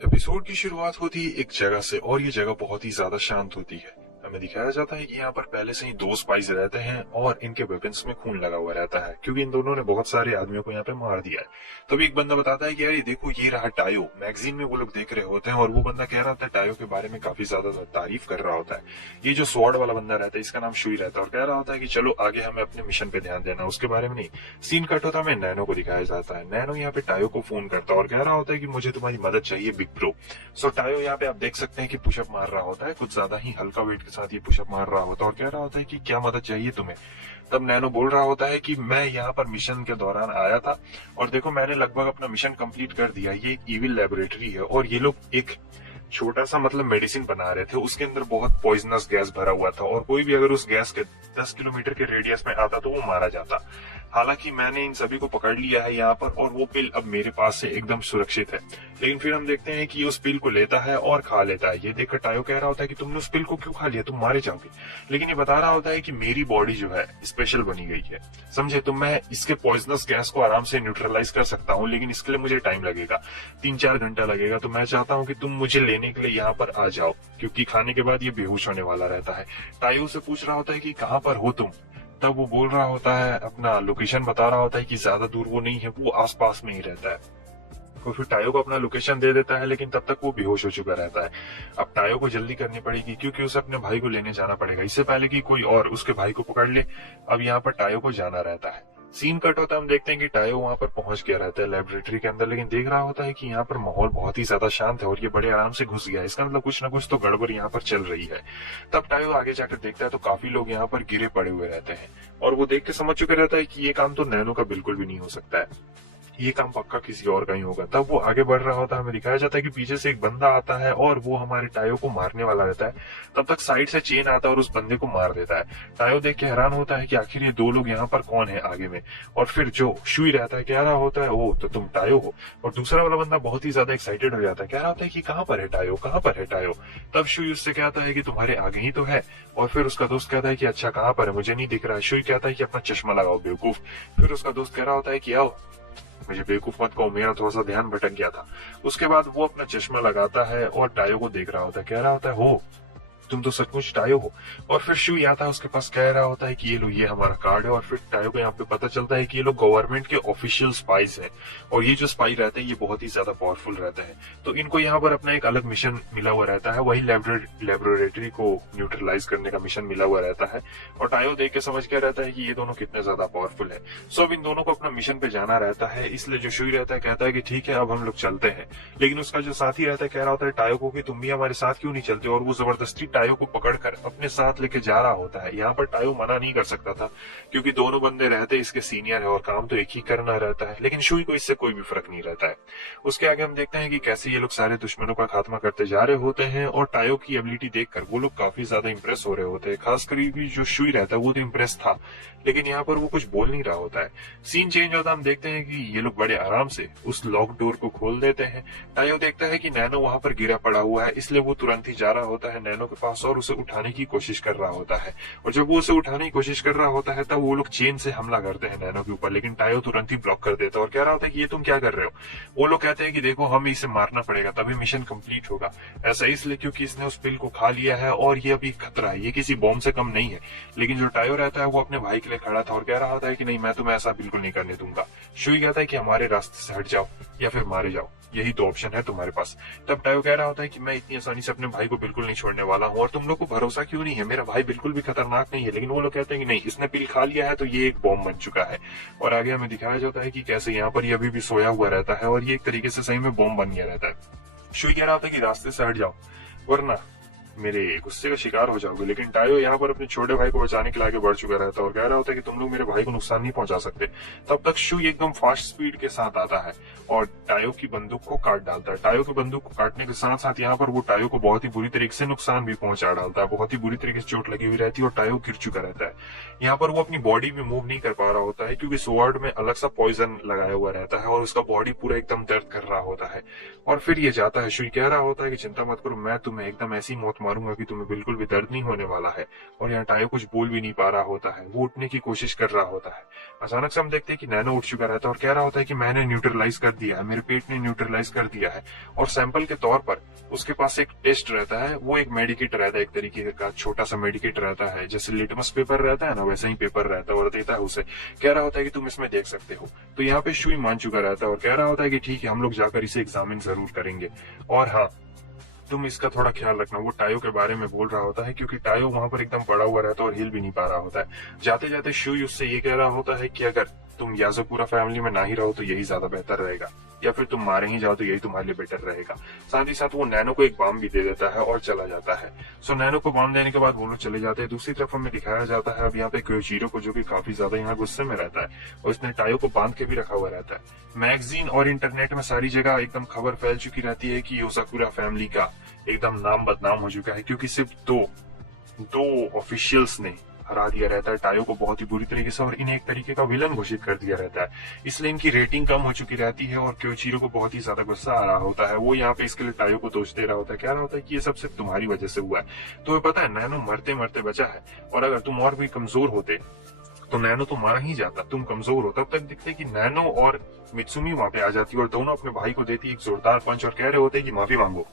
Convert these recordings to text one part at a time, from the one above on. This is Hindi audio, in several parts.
एपिसोड की शुरुआत होती है एक जगह से और ये जगह बहुत ही ज्यादा शांत होती है। हमें दिखाया जाता है कि यहाँ पर पहले से ही दो स्पाइस रहते हैं और इनके वेपन्स में खून लगा हुआ रहता है क्योंकि इन दोनों ने बहुत सारे आदमियों को यहाँ पे मार दिया है। तभी एक बंदा बताता है कि यार ये देखो ये रहा टायो। मैगजीन में वो लोग देख रहे होते हैं और वो बंदा कह रहा होता है टायो के बारे में काफी ज्यादा तारीफ कर रहा होता है। ये जो स्वॉर्ड वाला बंदा रहता है इसका नाम शुई रहता है और कह रहा होता है कि चलो आगे हमें अपने मिशन पे ध्यान देना, उसके बारे में नहीं। सीन कट होता है, नैनो को दिखाया जाता है। नैनो यहाँ पे टायो को फोन करता है और कह रहा होता है कि मुझे तुम्हारी मदद चाहिए बिग ब्रो। सो टायो यहाँ पे आप देख सकते हैं कि पुशअप मार रहा होता है, कुछ ज्यादा ही हल्का वेट के साथ ये पुशअप मार रहा होता है और कह रहा होता है कि क्या मदद चाहिए तुम्हें। तब नैनो बोल रहा होता है कि मैं यहाँ पर मिशन के दौरान आया था और देखो मैंने लगभग अपना मिशन कंप्लीट कर दिया। ये एक इविल लेबोरेटरी है और ये लोग एक छोटा सा मतलब मेडिसिन बना रहे थे, उसके अंदर बहुत पॉइजनस गैस भरा हुआ था और कोई भी अगर उस गैस के 10 किलोमीटर के रेडियस में आता तो वो मारा जाता। हालांकि मैंने इन सभी को पकड़ लिया है यहाँ पर और वो पिल अब मेरे पास से एकदम सुरक्षित है। लेकिन फिर हम देखते हैं कि ये उस पिल को लेता है और खा लेता है। ये देखकर टायो कह रहा होता है कि तुमने उस पिल को क्यों खा लिया, तुम मारे जाओगे। लेकिन ये बता रहा होता है कि मेरी बॉडी जो है स्पेशल बनी गई है, समझे। तो मैं इसके पॉइजनस गैस को आराम से न्यूट्रलाइज कर सकता हूँ, लेकिन इसके लिए मुझे टाइम लगेगा, 3-4 घंटा लगेगा। तो मैं चाहता हूँ कि तुम मुझे लेने के लिए यहाँ पर आ जाओ, क्योंकि खाने के बाद ये बेहोश होने वाला रहता है। टायो से पूछ रहा होता है कि कहाँ पर हो तुम। तब वो बोल रहा होता है, अपना लोकेशन बता रहा होता है कि ज्यादा दूर वो नहीं है, वो आसपास में ही रहता है। तो फिर टायो को अपना लोकेशन दे देता है, लेकिन तब तक वो बेहोश हो चुका रहता है। अब टायो को जल्दी करनी पड़ेगी क्योंकि उसे अपने भाई को लेने जाना पड़ेगा इससे पहले कि कोई और उसके भाई को पकड़ ले। अब यहाँ पर टायो को जाना रहता है। सीन कट होता है, हम देखते हैं कि टायो वहां पर पहुंच गया रहता है लेबोरेटरी के अंदर, लेकिन देख रहा होता है कि यहाँ पर माहौल बहुत ही ज्यादा शांत है और ये बड़े आराम से घुस गया है। इसका मतलब कुछ ना कुछ तो गड़बड़ यहाँ पर चल रही है। तब टायो आगे जाकर देखता है तो काफी लोग यहाँ पर गिरे पड़े हुए रहते हैं और वो देख के समझ चुके रहता है कि ये काम तो नैनो का बिल्कुल भी नहीं हो सकता है, ये काम पक्का किसी और का ही होगा। तब वो आगे बढ़ रहा होता है, हमें दिखाया जाता है कि पीछे से एक बंदा आता है और वो हमारे टायो को मारने वाला रहता है। तब तक साइड से चेन आता है और उस बंदे को मार देता है। टायो देख के हैरान होता है कि आखिर ये दो लोग यहाँ पर कौन है आगे में। और फिर जो शुई रहता है कह रहा होता है, ओ तो तुम टायो हो। और दूसरा वाला बंदा बहुत ही ज्यादा एक्साइटेड हो जाता है, कह रहा होता है कि कहाँ पर है टायो, कहाँ पर है टायो। तब शुई उससे कहता है कि तुम्हारे आगे ही तो है। और फिर उसका दोस्त कहता है कि अच्छा कहाँ पर है, मुझे नहीं दिख रहा है। शुई कहता है कि अपना चश्मा लगाओ बेवकूफ। फिर उसका दोस्त कह रहा होता है कि आओ, मुझे बेवकूफ मत कहो, मेरा थोड़ा सा ध्यान भटक गया था। उसके बाद वो अपना चश्मा लगाता है और टायो को देख रहा होता है, कह रहा होता है, हो तुम तो सचमुच टायो हो। और फिर शुई आता है उसके पास, कह रहा होता है कि ये लो ये हमारा कार्ड है। और फिर टायो को यहाँ पे पता चलता है कि ये लोग गवर्नमेंट के ऑफिशियल स्पाइस हैं और ये जो स्पाई रहते हैं ये बहुत ही ज्यादा पावरफुल रहते हैं। तो इनको यहाँ पर अपना एक अलग मिशन मिला हुआ रहता है, वही लेबोरेटरी को न्यूट्रलाइज करने का मिशन मिला हुआ रहता है। और टायो देख के समझ गया रहता है कि ये दोनों कितने ज्यादा पावरफुल है। सो अब इन दोनों को अपना मिशन पे जाना रहता है, इसलिए जो शुई रहता है कहता है कि ठीक है अब हम लोग चलते हैं। लेकिन उसका जो साथी रहता है कह रहा होता है टायो को कि तुम भी हमारे साथ क्यों नहीं चलते। और वो जबरदस्ती टायो को पकड़कर अपने साथ लेके जा रहा होता है। यहाँ पर टायो मना नहीं कर सकता था क्योंकि दोनों बंदे रहते इसके सीनियर है और काम तो एक ही करना रहता है, लेकिन शुई को इससे कोई भी फर्क नहीं रहता है। उसके आगे हम देखते हैं कि कैसे ये लोग सारे दुश्मनों का खात्मा करते जा रहे होते हैं और टायो की एबिलिटी देखकर वो लोग काफी ज्यादा इंप्रेस हो रहे होते हैं। खासकर जो शुई रहता है वो तो इंप्रेस था, लेकिन यहाँ पर वो कुछ बोल नहीं रहा होता है। सीन चेंज होता है, हम देखते हैं कि ये लोग बड़े आराम से उस लॉक डोर को खोल देते हैं। टायो देखता है कि नैनो वहां पर गिरा पड़ा हुआ है, इसलिए वो तुरंत ही जा रहा होता है नैनो के पास और उसे उठाने की कोशिश कर रहा होता है। और जब वो उसे उठाने की कोशिश कर रहा होता है तब वो लोग चेन से हमला करते हैं नैनो के ऊपर, लेकिन टायो तुरंत ही ब्लॉक कर देता है और कह रहा होता है कि ये तुम क्या कर रहे हो। वो लोग कहते हैं कि देखो हमें इसे मारना पड़ेगा तभी मिशन कंप्लीट होगा। ऐसा इसलिए क्योंकि इसने उस पिल को खा लिया है और ये अभी खतरा है, ये किसी बॉम्ब से कम नहीं है। लेकिन जो टायो रहता है वो अपने भाई के लिए खड़ा था और कह रहा होता है कि नहीं मैं तुम्हें ऐसा बिल्कुल नहीं करने दूंगा। शुई कहता है कि हमारे रास्ते से हट जाओ या फिर मारे जाओ, यही तो ऑप्शन है तुम्हारे पास। तब टायो कह रहा होता है कि मैं इतनी आसानी से अपने भाई को बिल्कुल नहीं छोड़ने वाला हूँ और तुम लोग को भरोसा क्यों नहीं है, मेरा भाई बिल्कुल भी खतरनाक नहीं है। लेकिन वो लोग कहते हैं कि नहीं, इसने पिल खा लिया है तो ये एक बॉम्ब बन चुका है। और आगे हमें दिखाया जाता है कि कैसे यहाँ पर ये अभी भी सोया हुआ रहता है और ये एक तरीके से सही में बॉम्ब बन गया रहता है। शुई कह रहा होता है कि रास्ते से हट जाओ वरना मेरे गुस्से का शिकार हो जाओगे। लेकिन टायो यहाँ पर अपने छोटे भाई को बचाने के लिए आगे बढ़ चुका रहता है और कह रहा होता है कि तुम लोग मेरे भाई को नुकसान नहीं पहुंचा सकते। तब तक शुई एकदम फास्ट स्पीड के साथ आता है और टायो की बंदूक को काट डालता है। टायो की बंदूक को काटने के साथ साथ यहाँ पर वो टायो को बहुत ही बुरी तरीके से नुकसान भी पहुंचा डालता है, बहुत ही बुरी तरीके से चोट लगी हुई रहती है और टायो गिर चुका रहता है। यहाँ पर वो अपनी बॉडी भी मूव नहीं कर पा रहा होता है क्योंकि स्वॉर्ड में अलग सा पॉइजन लगाया हुआ रहता है और उसका बॉडी पूरा एकदम दर्द कर रहा होता है। और फिर ये जाता है, शुई कह रहा होता है कि चिंता मत करो, मैं तुम्हें एकदम ऐसी मौत मारूंगा कि तुम्हें बिल्कुल भी दर्द नहीं होने वाला है। और यहाँ टायो कुछ बोल भी नहीं पा रहा होता है, वो उठने की कोशिश कर रहा होता है। अचानक से हम देखते हैं कि नैनो उठ चुका रहता है और कह रहा होता है कि मैंने न्यूट्रलाइज कर दिया है, मेरे पेट ने न्यूट्रलाइज कर दिया है। और सैंपल के तौर पर उसके पास एक टेस्ट रहता है, वो एक मेडिकेट रहता है, एक तरीके का छोटा सा मेडिकेट रहता है, जैसे लिटमस पेपर रहता है ना, वैसे ही पेपर रहता है, और देता है उसे, कह रहा होता है कि तुम इसमें देख सकते हो। तो यहाँ पे शुई मान चुका रहता है और कह रहा होता है कि ठीक है, हम लोग जाकर इसे एग्जामिन जरूर करेंगे। और हाँ, तुम इसका थोड़ा ख्याल रखना। वो टायो के बारे में बोल रहा होता है क्योंकि टायो वहां पर एकदम पड़ा हुआ रहता है और हिल भी नहीं पा रहा होता है। जाते जाते शुई उससे ये कह रहा होता है कि अगर तुम याज़ाकुरा फैमिली में ना ही रहो तो यही ज्यादा बेहतर रहेगा, या फिर तुम मारे ही जाओ तो यही तुम्हारे लिए बेटर रहेगा। साथ ही साथ वो नैनो को एक बाम भी दे देता है और चला जाता है। सो नैनो को बाम देने के बाद वो लोग चले जाते हैं। दूसरी तरफ हमें दिखाया जाता है अब यहाँ पे क्योइचिरो को, जो कि काफी ज्यादा यहाँ गुस्से में रहता है और इसने टायो को बांध के भी रखा हुआ रहता है। मैगजीन और इंटरनेट में सारी जगह एकदम खबर फैल चुकी रहती है कि याज़ाकुरा फैमिली का एकदम नाम बदनाम हो चुका है, क्योंकि सिर्फ दो ऑफिशियल्स ने हरा दिया रहता है टायो को बहुत ही बुरी तरीके से, और इन्हें एक तरीके का विलन घोषित कर दिया रहता है। इसलिए इनकी रेटिंग कम हो चुकी रहती है और क्योइचिरो को बहुत ही ज्यादा गुस्सा आ रहा होता है। वो यहाँ पे इसके लिए टायो को दोष दे रहा होता है, कह रहा होता है कि ये सब सिर्फ तुम्हारी वजह से हुआ है। तुम्हें पता है नैनो मरते मरते बचा है, और अगर तुम और भी कमजोर होते तो नैनो तो मारा ही जाता। तुम कमजोर हो। तब तक दिखते कि नैनो और मित्सुमी वहां पे आ जाती और दोनों अपने भाई को देती एक जोरदार पंच और कह रहे होते कि माफी मांगो,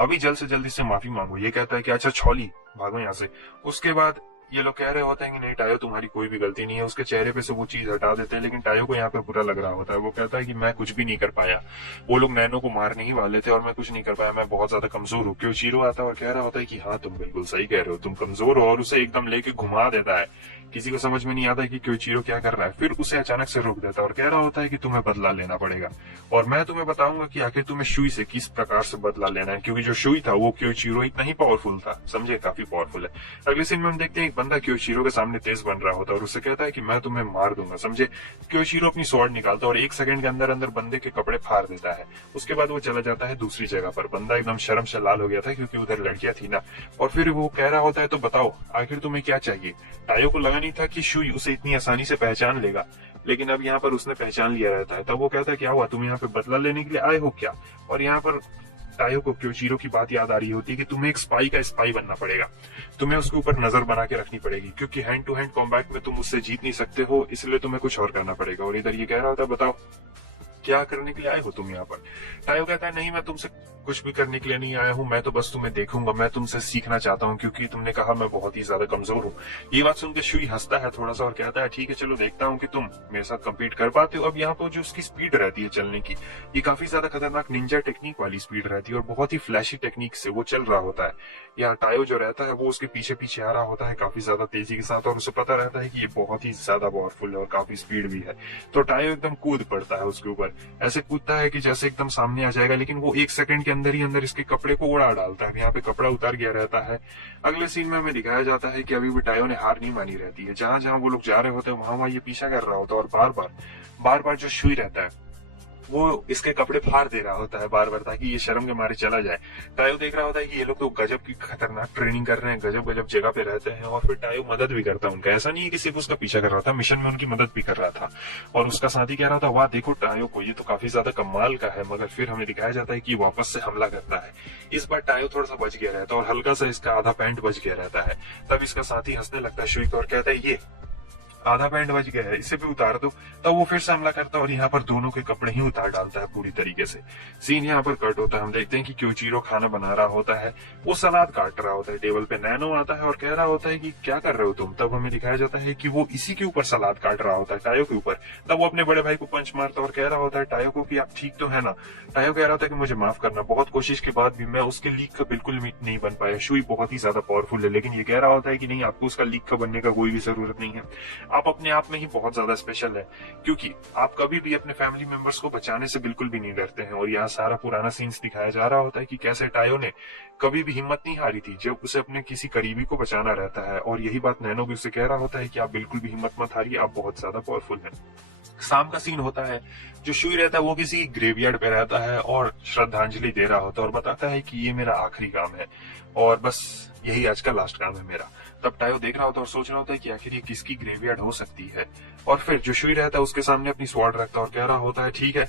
अभी जल्द से जल्द इससे माफी मांगो। ये कहता है कि अच्छा छौली भागो यहाँ से। उसके बाद ये लोग कह रहे होते हैं कि नहीं टायो, तुम्हारी कोई भी गलती नहीं है। उसके चेहरे पे से वो चीज हटा देते हैं, लेकिन टायो को यहाँ पे बुरा लग रहा होता है। वो कहता है कि मैं कुछ भी नहीं कर पाया, वो लोग नैनो को मारने ही वाले थे और मैं कुछ नहीं कर पाया, मैं बहुत ज्यादा कमजोर हूँ। क्योइचिरो आता है और कह रहा होता है कि हाँ तुम बिल्कुल सही कह रहे हो, तुम कमजोर हो, और उसे एकदम लेके घुमा देता है। किसी को समझ में नहीं आता कि क्योइचिरो क्या कर रहा है। फिर उसे अचानक से रोक देता है और कह रहा होता है कि तुम्हें बदला लेना पड़ेगा, और मैं तुम्हें बताऊंगा कि आखिर तुम्हें शुई से किस प्रकार से बदला लेना है, क्योंकि जो शुई था वो क्योइचिरो इतना ही पावरफुल था, समझे, काफी पावरफुल है। अगले सीन में हम देखते हैं एक बंदा क्योइचिरो के सामने तेज बन रहा होता है और उससे कहता है कि मैं तुम्हें मार दूंगा, समझे। क्योइचिरो अपनी स्वॉर्ड निकालता है और 1 सेकंड के अंदर अंदर बंदे के कपड़े फाड़ देता है। उसके बाद वो चला जाता है दूसरी जगह पर। बंदा एकदम शर्म से लाल हो गया था क्योंकि उधर लड़कियां थी ना। और फिर वो कह रहा होता है तो बताओ आखिर तुम्हें क्या चाहिए। टायो को लगा नहीं था कि शुई उसे इतनी आसानी से पहचान लेगा, लेकिन अब यहाँ पर उसने पहचान लिया रहता है। तब वो कहता है क्या हुआ, तुम यहाँ पे बदला लेने के लिए आए हो क्या। और यहाँ पर टायो को क्योइचिरो की बात याद आ रही होती है कि तुम्हें एक स्पाई का स्पाई बनना पड़ेगा, तुम्हें उसके ऊपर नजर बना के रखनी पड़ेगी, क्योंकि हैंड टू हैंड कॉम्बैट में तुम उससे जीत नहीं सकते हो, इसलिए तुम्हें कुछ और करना पड़ेगा। और इधर ये कह रहा होता है बताओ क्या करने के लिए आए हो तुम यहाँ पर। टायो कहता है नहीं, मैं तुमसे कुछ भी करने के लिए नहीं आया हूँ, मैं तो बस तुम्हें देखूंगा, मैं तुमसे सीखना चाहता हूँ, क्योंकि तुमने कहा मैं बहुत ही ज्यादा कमजोर हूँ। ये बात सुनकर शुई हंसता है थोड़ा सा और कहता है ठीक है चलो देखता हूँ कि तुम मेरे साथ कम्पीट कर पाते हो। अब यहाँ पर जो उसकी स्पीड रहती है चलने की, ये काफी ज्यादा खतरनाक निंजा टेक्निक वाली स्पीड रहती है और बहुत ही फ्लैशी टेक्निक से वो चल रहा होता है। यहाँ टायो जो रहता है वो उसके पीछे पीछे आ रहा होता है काफी ज्यादा तेजी के साथ, और उसे पता रहता है कि ये बहुत ही ज्यादा पावरफुल है और काफी स्पीड भी है। तो टायो एकदम कूद पड़ता है उसके ऊपर, ऐसे कूदता है कि जैसे एकदम सामने आ जाएगा, लेकिन वो 1 सेकंड के अंदर ही अंदर इसके कपड़े को उड़ा डालता है। यहाँ पे कपड़ा उतार गया रहता है। अगले सीन में हमें दिखाया जाता है कि अभी भी टायो ने हार नहीं मानी रहती है। जहां जहां वो लोग जा रहे होते हैं वहां वहां ये पीछा कर रहा होता है, और बार बार जो शुई रहता है वो इसके कपड़े फाड़ दे रहा होता है बार बार, ताकि ये शर्म के मारे चला जाए। टायो देख रहा होता है कि ये लोग तो गजब की खतरनाक ट्रेनिंग कर रहे हैं, गजब गजब जगह पे रहते हैं, और फिर टायो मदद भी करता है उनका। ऐसा नहीं है कि सिर्फ उसका पीछा कर रहा था, मिशन में उनकी मदद भी कर रहा था। और उसका साथी कह रहा था वाह देखो टायो को, ये तो काफी ज्यादा कमाल का है। मगर फिर हमें दिखाया जाता है कि वापस से हमला करता है। इस बार टायो थोड़ा सा बच गया रहता है और हल्का सा इसका आधा पैंट बच गया रहता है। तब इसका साथी हंसने लगता है शुई को और कहता है ये आधा पैंट बच गया है, इसे भी उतार दो। तब वो फिर से हमला करता है और यहाँ पर दोनों के कपड़े ही उतार डालता है पूरी तरीके से। सीन यहाँ पर कट होता है। हम देखते हैं कि क्योइचिरो खाना बना रहा होता है, वो सलाद काट रहा होता है टेबल पे। नैनो आता है और कह रहा होता है कि क्या कर रहे हो तुम। तब हमें दिखाया जाता है कि वो इसी के ऊपर सलाद काट रहा होता है, टायो के ऊपर। तब वो अपने बड़े भाई को पंच मारता और कह रहा होता है टायो को कि आप ठीक तो है ना। टायो कह रहा था कि मुझे माफ करना, बहुत कोशिश के बाद भी मैं उसके लीग का बिल्कुल नहीं बन पाया। शुई बहुत ही ज्यादा पावरफुल है, लेकिन ये कह रहा होता है कि नहीं, आपको उसका लीग का बनने का कोई भी जरूरत नहीं है, आप अपने आप में ही बहुत ज्यादा स्पेशल है, क्योंकि आप कभी भी अपने फैमिली मेंबर्स को बचाने से बिल्कुल भी नहीं डरते हैं। और यहाँ सारा पुराना सीन्स दिखाया जा रहा होता है कि कैसे टायो ने कभी भी हिम्मत नहीं हारी थी जब उसे अपने किसी करीबी को बचाना रहता है। और यही बात नैनो भी उसे कह रहा होता है कि आप बिल्कुल भी हिम्मत मत हारिए, आप बहुत ज्यादा पावरफुल हैं। शाम का सीन होता है। जो शुई रहता है वो किसी ग्रेवयार्ड पे रहता है और श्रद्धांजलि दे रहा होता है और बताता है कि ये मेरा आखिरी काम है और बस यही आज का लास्ट काम है मेरा। तब टायो देख रहा होता है और सोच रहा होता है कि आखिर ये किसकी ग्रेवयार्ड हो सकती है। और फिर जो शुई रहता है उसके सामने अपनी स्वॉर्ड रखता है और कह रहा होता है ठीक है,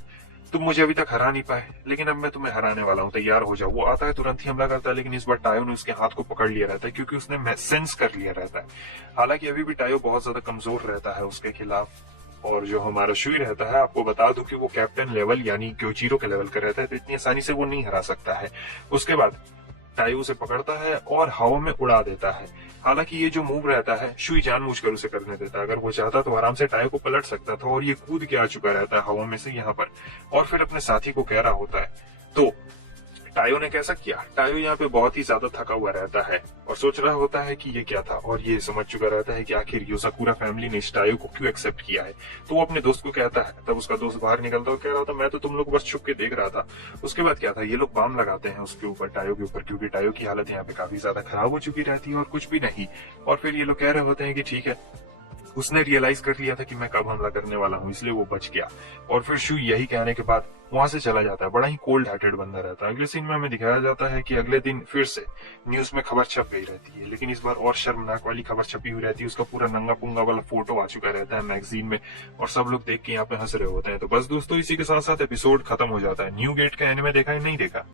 तुम मुझे अभी तक हरा नहीं पाए, लेकिन अब मैं तुम्हें हराने वाला हूँ, तैयार हो जाओ। वो आता है, तुरंत ही हमला करता है, लेकिन इस बार टायो ने उसके हाथ को पकड़ लिया रहता है, क्योंकि उसने सेंस कर लिया रहता है। हालांकि अभी भी टायो बहुत ज्यादा कमजोर रहता है उसके खिलाफ। और जो हमारा शुई रहता है, आपको बता दूं कि वो कैप्टन लेवल यानी क्योचीरो के लेवल का रहता है, तो इतनी आसानी से वो नहीं हरा सकता है। उसके बाद टायो उसे पकड़ता है और हवा में उड़ा देता है। हालांकि ये जो मूव रहता है, शुई जानबूझकर उसे करने देता है। अगर वो चाहता तो आराम से टायो को पलट सकता था, और ये कूद के आ चुका रहता है हवा में से यहाँ पर, और फिर अपने साथी को कह रहा होता है। तो टायो ने कैसा किया, टायो यहाँ पे बहुत ही ज्यादा थका हुआ रहता है और सोच रहा होता है कि ये क्या था, और ये समझ चुका रहता है कि आखिर योसाकुरा फैमिली ने इस टायो को क्यों एक्सेप्ट किया है। तो वो अपने दोस्त को कहता है, तब उसका दोस्त बाहर निकलता है और कह रहा था, मैं तो तुम लोग बस छुप के देख रहा था। उसके बाद क्या था, ये लोग बाम लगाते हैं उसके ऊपर, टायो के ऊपर, क्योंकि टायो की हालत यहाँ पे काफी ज्यादा खराब हो चुकी रहती है और कुछ भी नहीं। और फिर ये लोग कह रहे होते हैं कि ठीक है, उसने रियलाइज कर लिया था कि मैं कब हमला करने वाला हूँ, इसलिए वो बच गया। और फिर शू यही कहने के बाद वहां से चला जाता है। बड़ा ही कोल्ड हार्टेड बंदा रहता है। अगले सीन में हमें दिखाया जाता है कि अगले दिन फिर से न्यूज में खबर छप गई रहती है, लेकिन इस बार और शर्मनाक वाली खबर छपी हुई रहती है। उसका पूरा नंगा पुंगा वाला फोटो आ चुका रहता है मैगजीन में, और सब लोग देख के यहाँ पे हंस रहे होते हैं। तो बस दोस्तों, इसी के साथ साथ एपिसोड खत्म हो जाता है। न्यू गेट का एनिमे देखा है, नहीं देखा?